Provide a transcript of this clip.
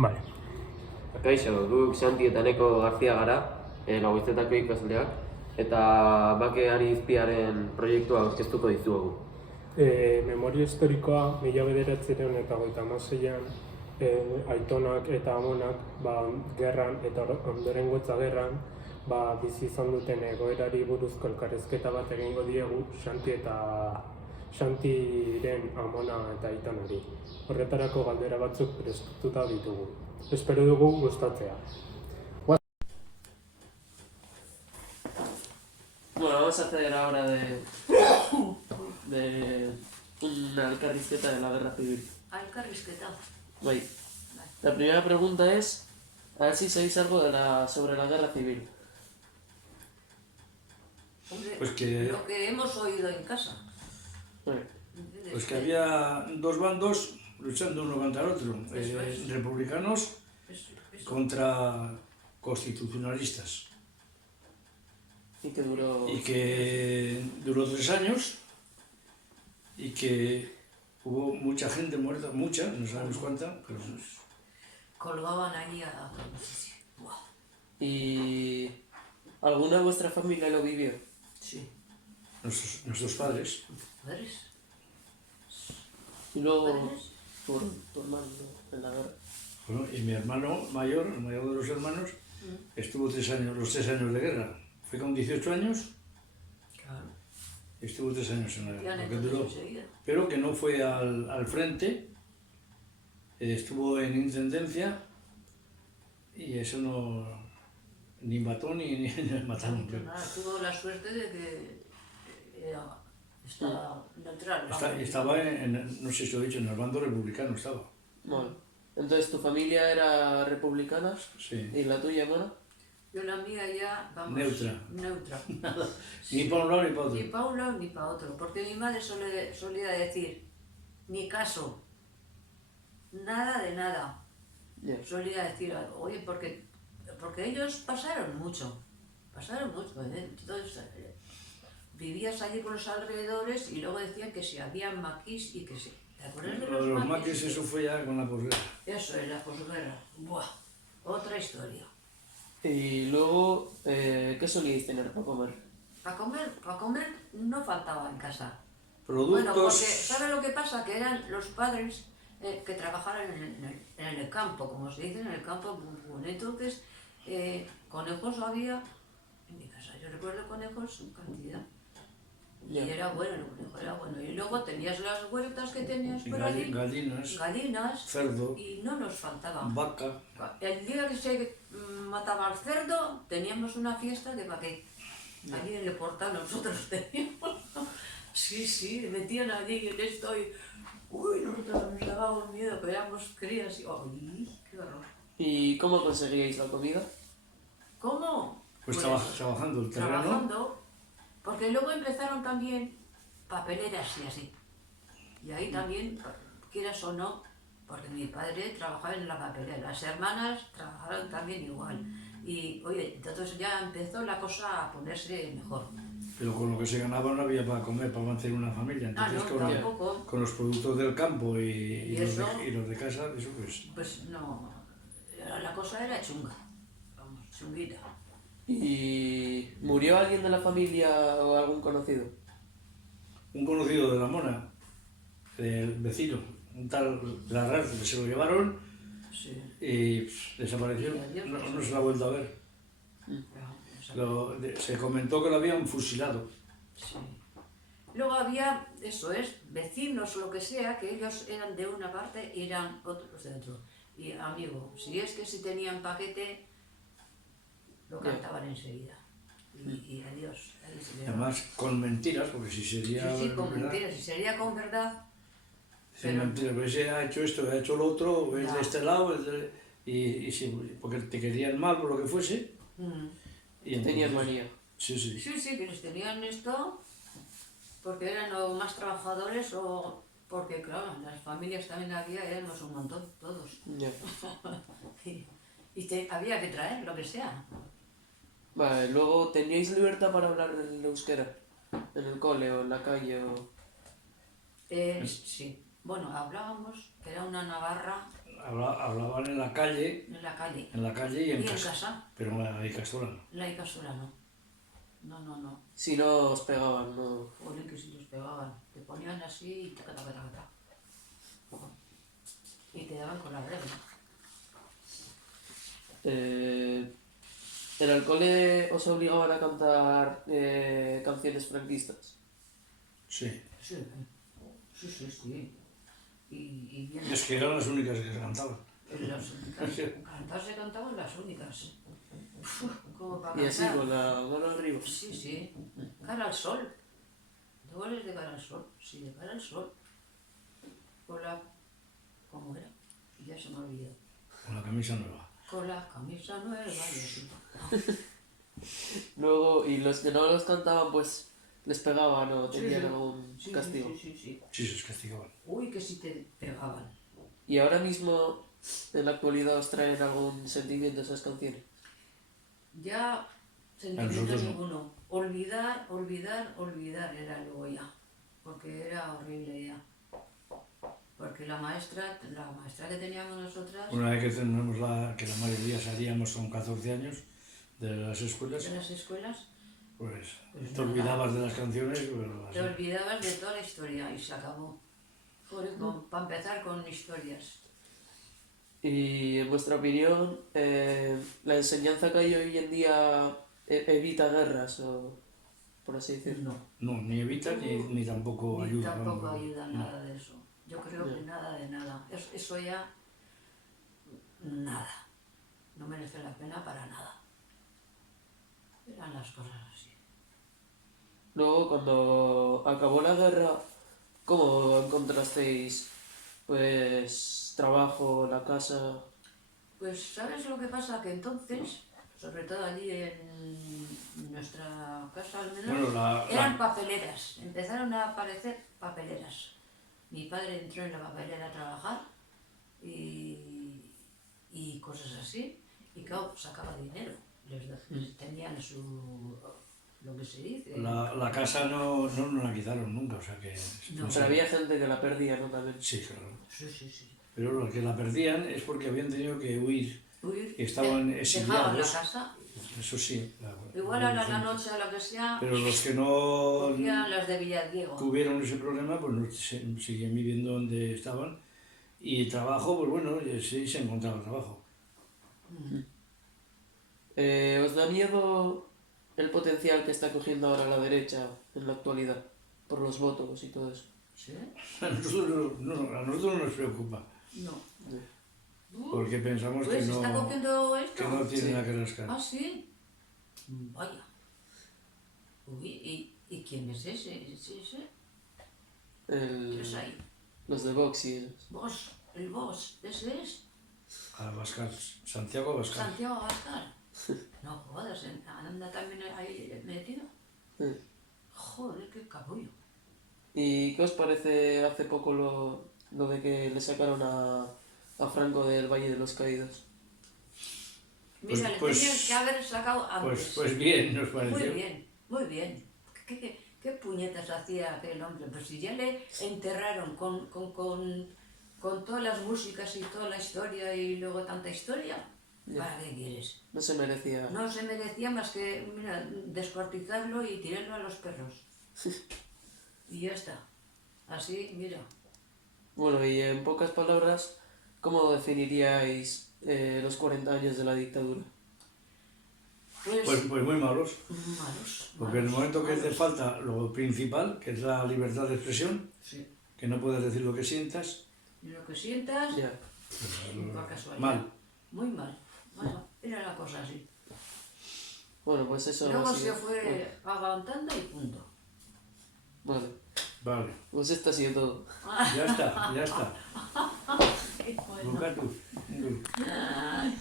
Vale. Kaixo, guk Xanti eta Neko Garzia gara, Lagoiztetako ikasleak, eta bakeari izpiaren proiektua aurkeztuko dizuegu. Memoria historikoa 1956an aitonak eta amonak gerran eta ondorengo gerran bizi izan duten egoerari buruzko elkarrizketa bat egingo diegu Xantiren amona eta aitonari. Horretarako galdera batzuk prestatuta ditugu. Espero dugu gustatzea. Bueno, vamos a hacer ahora de una elkarrizketa de la guerra civil. Elkarrizketa. Bai. La primera pregunta es, a ver si sabéis algo sobre la guerra civil. Hombre, Pues que- lo que hemos oído en casa. Vale. ¿Entiendes? Pues que había dos bandos luchando uno contra el otro, Eso es. republicanos Eso. contra constitucionalistas, Y que duró... y que duró 3 años y que hubo mucha gente muerta, mucha, no sabemos cuánta, pero Colgaban allí a todos. Sí. Buah. ¿Y alguna de vuestra familia lo vivió? Sí. nuestros padres. ¿Padres? Y luego ¿Padres? tu hermano, ¿no? En la guerra. Bueno, y mi hermano mayor, el mayor de los hermanos, estuvo los 3 años de guerra. Fue con 18 años Claro. y estuvo 3 años en la Ya guerra, lo que entonces duró. enseguida. Pero que no fue al frente, estuvo en intendencia y eso no, ni mató ni mataron. Pero Nada, tuvo la suerte de que estaba neutral. estaba no sé si lo he dicho, en el bando republicano estaba. Bueno, entonces tu familia era republicana Sí. y la tuya, bueno. Yo la mía ya, vamos... Neutra. Neutra. Ni para un lado ni para otro. Ni para un lado ni para otro. Porque mi madre solía decir, ni caso, nada de nada. Ya. Solía decir, oye, porque ellos pasaron mucho. Entonces, vivías allí por los alrededores y luego decían que si había maquis y que si... ¿Te acuerdas de Lo de los maquis, maquis? eso fue ya con la posguerra. Eso es la posguerra. Buah, otra historia. Y luego, ¿qué solíais tener para comer? Para comer no faltaba en casa. Productos. Bueno, porque ¿sabes lo que pasa? Que eran los padres que trabajaban en el campo, como se dice, en el campo. Entonces, conejos había en mi casa. Yo recuerdo conejos en cantidad. Ya. Y era bueno, el conejo era bueno. Y luego tenías las huertas que tenías por allí, Gallinas, gallinas, cerdo, y no nos faltaban. vaca. El día que se mataba al cerdo, teníamos una fiesta de pa' qué. Allí en el portal nosotros teníamos. Sí, metían allí en esto y... Uy, nosotros nos dábamos miedo, que éramos crías y... ¡Uy, qué horror! ¿Y cómo conseguíais la comida? ¿Cómo? Pues trabajando el terreno. Trabajando, porque luego empezaron también papeleras y así. Y ahí también, quieras o no, porque mi padre trabajaba en la papelera, las hermanas trabajaron también igual. Y oye, entonces ya empezó la cosa a ponerse mejor. Pero con lo que se ganaba no había para comer, para mantener una familia. Entonces no, tampoco. con los productos del campo y eso? los de casa, eso pues. Pues no, la cosa era chunga, vamos, chunguita. ¿Y murió alguien de la familia o algún conocido? Un conocido de la Mona, del vecino, un tal Larraz, que se lo llevaron Sí. y desapareció. Y adiós. No se la ha vuelto a ver. Se comentó que lo habían fusilado. Sí. Luego había, eso es, vecinos o lo que sea, que ellos eran de una parte y eran otros de otro. Y amigo, si tenían paquete, lo cantaban enseguida. Y adiós. Ahí se quedaba. Además, con mentiras, porque si sería. Sí, con verdad, mentiras. Si sería con verdad, sin mentiras, pues ese ha hecho esto, ha hecho lo otro, es Ya. de este lado, y sí, porque te querían mal por lo que fuese. Y entonces- Tenías manía. Sí, sí. sí, que les tenían esto, porque eran o más trabajadores o... Porque claro, las familias también había, éramos un montón, todos. Ya. Y había que traer lo que sea. Vale, luego, ¿teníais libertad para hablar en euskera? ¿En el cole o en la calle o...? Sí, Bueno, hablábamos, que era una navarra Hablaban en la calle en la calle. y en Y en casa. casa, Pero en la castola no. la Icasura no. No. Si no os pegaban, no. Jolín, que si los pegaban. Te ponían así y taca, taca, taca, taca. Y te daban con la regla. ¿En el cole os obligaban a cantar canciones franquistas? Sí. Sí. Y bien. Es que eran las únicas que se cantaban. Las únicas. Cantar se cantaban las únicas. Como para Y así, cantar. con la mano arriba. Sí. Cara al sol. ¿Dueles de cara al sol? Sí, de cara al sol. Con la... ¿Cómo era? Ya se me ha olvidado. Con la camisa nueva. Con la camisa nueva y así. Luego, y los que no los cantaban, pues les pegaban o tenían Sí. algún Sí, castigo. Sí. Sí, se os castigaban. Uy, que si te pegaban. ¿Y ahora mismo, en la actualidad, os traen algún sentimiento esas canciones? Ya sentimiento nosotros no. ninguno. Olvidar era luego ya. Porque era horrible ya. Porque la maestra que teníamos nosotras Una vez que tenemos que la mayoría salíamos con 14 años de las escuelas, de las escuelas, pues Pues te nada. olvidabas de las canciones, pero así. te olvidabas de toda la historia y se acabó. Para empezar con historias. Y en vuestra opinión, ¿la enseñanza que hay hoy en día evita guerras, o por así decirlo? No. No, ni evita ni tampoco Ni ayuda. tampoco vamos. ayuda No. nada de eso. Yo creo que nada de nada. Eso ya, nada. No merece la pena para nada. Eran las cosas así. Luego, cuando acabó la guerra, ¿cómo encontrasteis, pues, trabajo, la casa? Pues, ¿sabes lo que pasa? Que entonces, sobre todo allí en nuestra casa al menos, Bueno, eran papeleras. Empezaron a aparecer papeleras. Mi padre entró en la papelera a trabajar y cosas así. Y claro, sacaba dinero. Les tenían lo que se dice. la casa no la quitaron nunca, o sea que... No. Pero había gente que la perdía, ¿no? También. Sí, claro. Sí. Pero los que la perdían es porque habían tenido que huir. Huir, Estaban dejaban la exiliados. casa. Eso sí. Igual a la noche o lo que sea, Pero los que no cogían las de Villadiego. tuvieron ese problema, pues no seguían viviendo donde estaban. Y trabajo, pues bueno, sí se encontraba trabajo. ¿Os da miedo el potencial que está cogiendo ahora la derecha en la actualidad? Por los votos y todo eso. ¿Sí? A nosotros no nos preocupa, No. porque pensamos Pues que está cogiendo no esto. tiene nada que rascar. Ah, sí. Vaya. Uy, ¿y quién es ese? ¿Qué es ahí? Los de Vox y esos. El boss, ese es A Abascal, Santiago Abascal. Santiago Abascal. No jodas, anda también ahí metido. Sí. Joder, qué capullo. ¿Y qué os parece hace poco lo de que le sacaron a Franco del Valle de los Caídos? Mira, Pues- le tenían que haber sacado antes. Pues bien, nos pareció. Muy bien. ¿Qué puñetas hacía aquel hombre? Pues si ya le enterraron con todas las músicas y toda la historia y luego tanta historia, ¿para qué quieres? No se merecía. No se merecía más que, mira, descuartizarlo y tirarlo a los perros. Y ya está. Así, mira. Bueno, y en pocas palabras, ¿cómo definiríais los 40 años de la dictadura? Pues muy malos. Malos. Porque en el malos, momento que te malos. falta lo principal, que es la libertad de expresión, Sí. que no puedes decir lo que sientas, Y lo que sientas, Ya. por casualidad. mal. Muy mal. Bueno, era la cosa así. Bueno, pues eso Luego ha se sido. fue aguantando y punto. Vale, Vale, pues esto ha sido todo. ya está. Bueno. Busca tú. Ay.